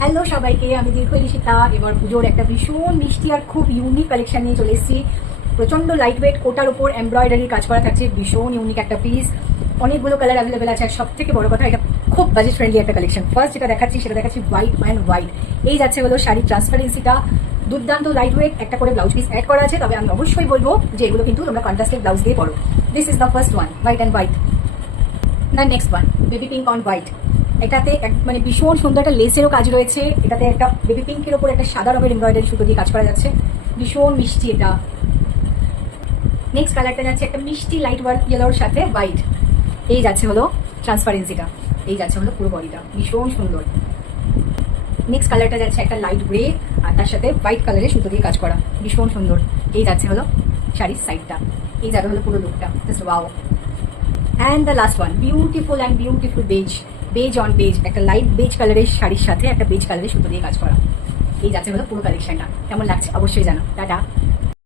Hello সবাইকে, আমি দীর্ঘলিশিতা। এবার পুজোর একটা ভীষণ মিষ্টি আর খুব ইউনিক কালেকশন নিয়ে চলে এসেছি। প্রচন্ড লাইট ওয়েট, কোটার উপর এমব্রয়ডারির কাজ করা থাকছে, ভীষণ ইউনিক একটা পিস। অনেকগুলো কালার অ্যাভেলেবেল আছে, আর সব থেকে বড় কথা এটা খুব বাজেট ফ্রেন্ডলি একটা কালেকশন। ফার্স্ট যেটা দেখাচ্ছি সেটা দেখাচ্ছি হোয়াইট অ্যান্ড হোয়াইট। এই যাচ্ছে হলো শাড়ির ট্রান্সপারেন্সিটা, দুর্দান্ত লাইট ওয়েট, একটা করে ব্লাউজ পিস অ্যাড করা আছে। তবে আমি অবশ্যই বলবো যে এগুলো কিন্তু তোমরা কন্ট্রাস্টেড ব্লাউজ দিয়ে পড়ো। This is the first one, white and white. The next one, baby pink on white. এটাতে মানে ভীষণ সুন্দর একটা লেসেরও কাজ রয়েছে। এটাতে একটা বেবি পিঙ্কের ওপর একটা সাদা রঙের এমব্রয়ডারি সুতো দিয়ে কাজ করা যাচ্ছে, ভীষণ মিষ্টি এটা। নেক্সট কালারটা যাচ্ছে একটা মিষ্টি লাইট ইয়েলোর সাথে হোয়াইট। এই যাচ্ছে হলো ট্রান্সপারেন্সিটা, এই যাচ্ছে হলো পুরো বডিটা, ভীষণ সুন্দর। নেক্সট কালারটা যাচ্ছে একটা লাইট গ্রে, আর তার সাথে হোয়াইট কালারের সুতো দিয়ে কাজ করা, ভীষণ সুন্দর। এই যাচ্ছে হলো শাড়ির সাইডটা, এই যাবে হলো পুরো লুকটা, just wow. And the last one, beautiful and beautiful beige, beige on beige, একটা লাইট বেজ কালারের শাড়ির সাথে একটা বেজ কালারের সুতো দিয়ে কাজ করা। এই যাচ্ছে হলো পুরো কালেকশনটা। কেমন লাগছে অবশ্যই জানো। টাটা।